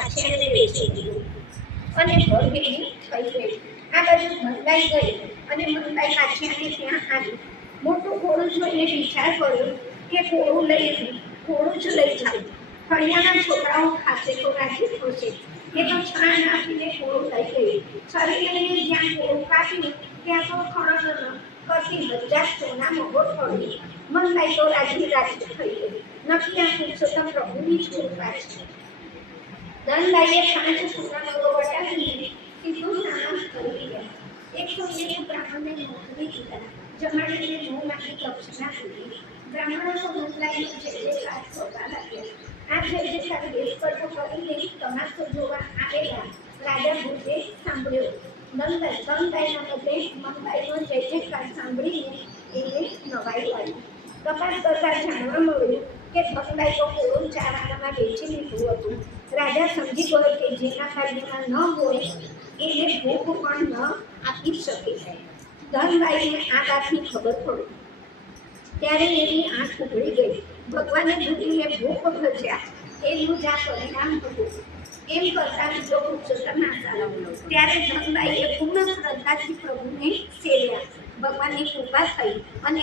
પાછી એને વેચી દીધું અને ભરભેગી થઈ ગઈ. આ બાજુ મંદાઈ ગઈ અને મંદાઈ પાછી આને ત્યાં આવી. મોટું ઘોડું જોઈને વિચાર કર્યો કે ઘોડું જ લઈ જાઉં. ફળિયાના છોકરાઓ ખાશે તો રાજી થશે. એ તો છાણ આપીને ઘોડું લઈ ગઈ. છરી લઈને જ્યાં ઘોડું કાપ્યું ત્યાં તો ખણક કરતી બધા સોના મોગો પડી. મંદાઈ તો રાજી થઈ ગઈ. નક્કી આ પુરુષોત્તમ પ્રભુની જ કૃપા છે. ધનબાઈએ 5 સોના મોગો વટાવીને સીધું નામ કરી ગયા. 101 બ્રાહ્મણને મોકલી દીધા. જમાડીને મોંમાંથી દક્ષિણા પૂરી. બ્રાહ્મણો તો મંદાઈનો જયજયકાર કરવા લાગ્યા. આ જયજયકાર દેશ પર તો કરીને તમાશો જોવા આવેલા રાજા ભૂપે સાંભળ્યો. ધનબાઈના બદલે મંદાઈનો જયજયકાર સાંભળીને એને નવાઈ લાગી. તપાસ કરતા જાણવા મળ્યું કે ધનબાઈ તો ઘોડું 4 આનામાં વેચી લીધું હતું. રાજા સમજી ગયો કે જેના ભાગ્યમાં ન હોય એને ભૂખ પણ ન આપી શકે. ધનબાઈને આ વાતની ખબર પડી ત્યારે એની આંખ ઉઘડી ગઈ. ભગવાને બુદ્ધિને ભૂખ ભજ્યા એનું જ આ પરિણામ હતું. એમ કરતા બીજો પુરુષોત્તમ આશા. ત્યારે ધનબાઈએ પૂર્ણ શ્રદ્ધાથી પ્રભુને સેવ્યા. ભગવાનની કૃપા થઈ અને